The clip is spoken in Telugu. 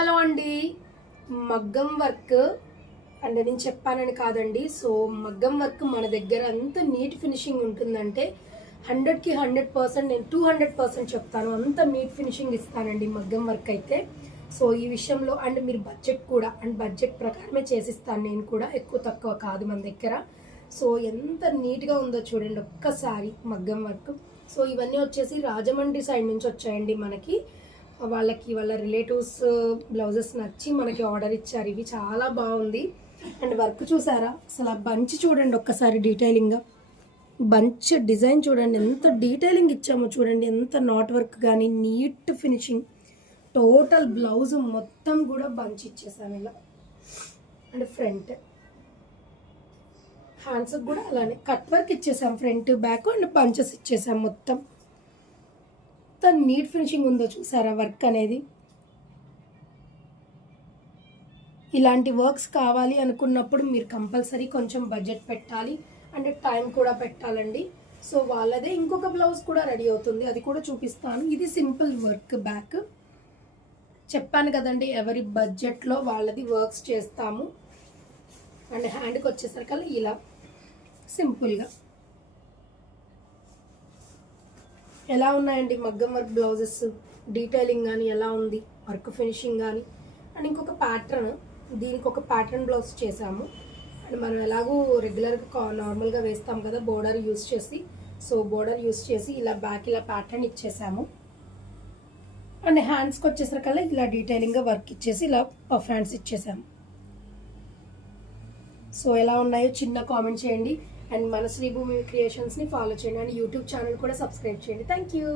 హలో అండి. మగ్గం వర్క్ అంటే నేను చెప్పానని కాదండి. సో మగ్గం వర్క్ మన దగ్గర అంత నీట్ ఫినిషింగ్ ఉంటుందంటే 100కి 100% నేను 200% చెప్తాను. అంత నీట్ ఫినిషింగ్ ఇస్తానండి మగ్గం వర్క్ అయితే. సో ఈ విషయంలో అండ్ మీరు బడ్జెట్ కూడా అండ్ బడ్జెట్ ప్రకారమే చేసిస్తాను నేను కూడా, ఎక్కువ తక్కువ కాదు మన దగ్గర. సో ఎంత నీట్గా ఉందో చూడండి ఒక్కసారి మగ్గం వర్క్. సో ఇవన్నీ వచ్చేసి రాజమండ్రి సైడ్ నుంచి వచ్చాయండి మనకి. వాళ్ళ రిలేటివ్స్ బ్లౌజెస్ నచ్చి మనకి ఆర్డర్ ఇచ్చారు. ఇవి చాలా బాగుంది. అండ్ వర్క్ చూసారా, అసలు ఆ బంచ్ చూడండి ఒక్కసారి డీటెయిలింగ్గా. బంచ్ డిజైన్ చూడండి ఎంత డీటెయిలింగ్ ఇచ్చామో చూడండి, ఎంత నాట్ వర్క్ కానీ నీట్ ఫినిషింగ్. టోటల్ బ్లౌజ్ మొత్తం కూడా బంచ్ ఇచ్చేసాము ఇలా. అండ్ ఫ్రంట్ హ్యాండ్స్కి కూడా అలానే కట్ వర్క్ ఇచ్చేసాం, ఫ్రంట్ బ్యాక్ అండ్ బంచెస్ ఇచ్చేసాం. మొత్తం ఎంత నీట్ ఫినిషింగ్ ఉందో చూసారా వర్క్ అనేది. ఇలాంటి వర్క్స్ కావాలి అనుకున్నప్పుడు మీరు కంపల్సరీ కొంచెం బడ్జెట్ పెట్టాలి అండ్ టైం కూడా పెట్టాలండి. సో వాళ్ళదే ఇంకొక బ్లౌజ్ కూడా రెడీ అవుతుంది, అది కూడా చూపిస్తాను. ఇది సింపుల్ వర్క్ బ్యాక్. చెప్పాను కదండి, ఎవరి బడ్జెట్లో వాళ్ళది వర్క్స్ చేస్తాము. అండ్ హ్యాండ్కి వచ్చేసరికి ఇలా సింపుల్గా ఎలా ఉన్నాయండి మగ్గం వర్క్ బ్లౌజెస్. డీటెయిలింగ్ కానీ ఎలా ఉంది, వర్క్ ఫినిషింగ్ కానీ. అండ్ ఇంకొక ప్యాటర్న్, దీనికి ఒక ప్యాటర్న్ బ్లౌజ్ చేసాము. అండ్ మనం ఎలాగూ రెగ్యులర్గా నార్మల్గా వేస్తాం కదా బోర్డర్ యూస్ చేసి. సో బోర్డర్ యూస్ చేసి ఇలా బ్యాక్ ఇలా ప్యాటర్న్ ఇచ్చేసాము. అండ్ హ్యాండ్స్కి వచ్చేసరికల్లా ఇలా డీటెయిలింగ్గా వర్క్ ఇచ్చేసి ఇలా పఫ్ హ్యాండ్స్ ఇచ్చేసాము. సో ఎలా ఉన్నాయో చిన్న కామెంట్ చేయండి. అండ్ మన శ్రీభూమి క్రియేషన్స్ని ఫాలో చేయండి అండ్ యూట్యూబ్ ఛానల్ కూడా సబ్స్క్రైబ్ చేయండి. Thank you.